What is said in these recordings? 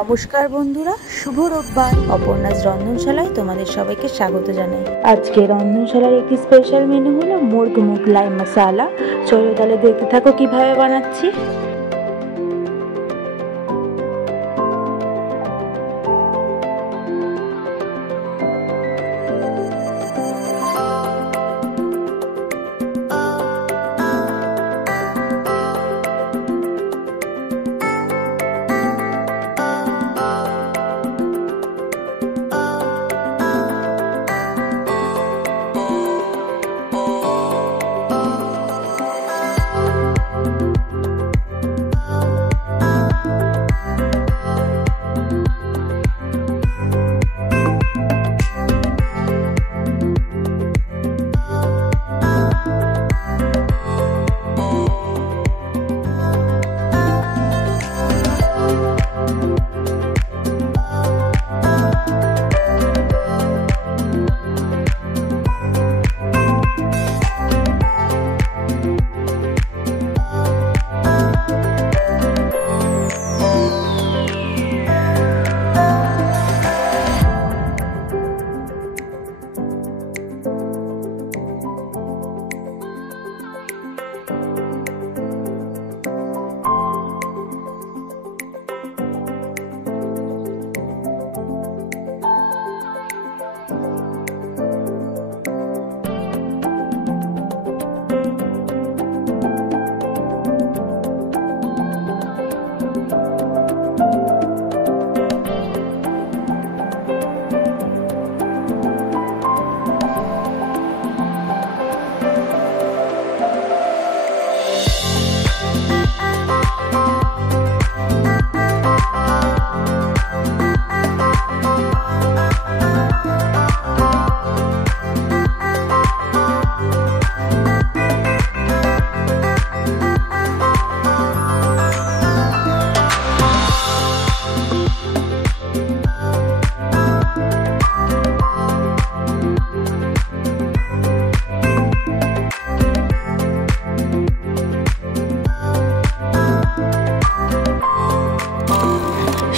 নমস্কার বন্ধুরা, শুভ রোববার। অপর্ণাস রন্ধনশালায় তোমাদের সবাইকে স্বাগত জানাই। আজকে রন্ধনশালার একটি স্পেশাল মেনু হলো মুর্গ মুগলাই মশালা। চলো তাহলে দেখতে থাকো কিভাবে বানাচ্ছি।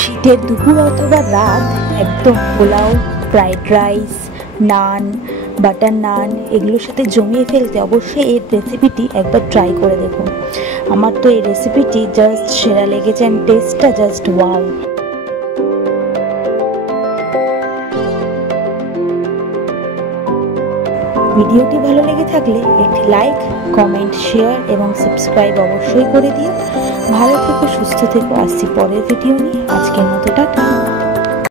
শীতের দুপুর অথবা রাত একদম পোলাও, ফ্রাইড রাইস, নান, বাটার নান এগুলোর সাথে জমিয়ে ফেলতে অবশ্যই এই রেসিপিটি একবার ট্রাই করে দেখুন। আমার তো এই রেসিপিটি জাস্ট সেরা লেগেছে, অ্যান্ড টেস্টটা জাস্ট ওয়াও। ভিডিওটি ভালো লেগে থাকলে একটি লাইক, কমেন্ট, শেয়ার এবং সাবস্ক্রাইব অবশ্যই করে দিও। ভালো থেকো, সুস্থ থেকো। আসছি পরের ভিডিও নিয়ে। আজকের মতো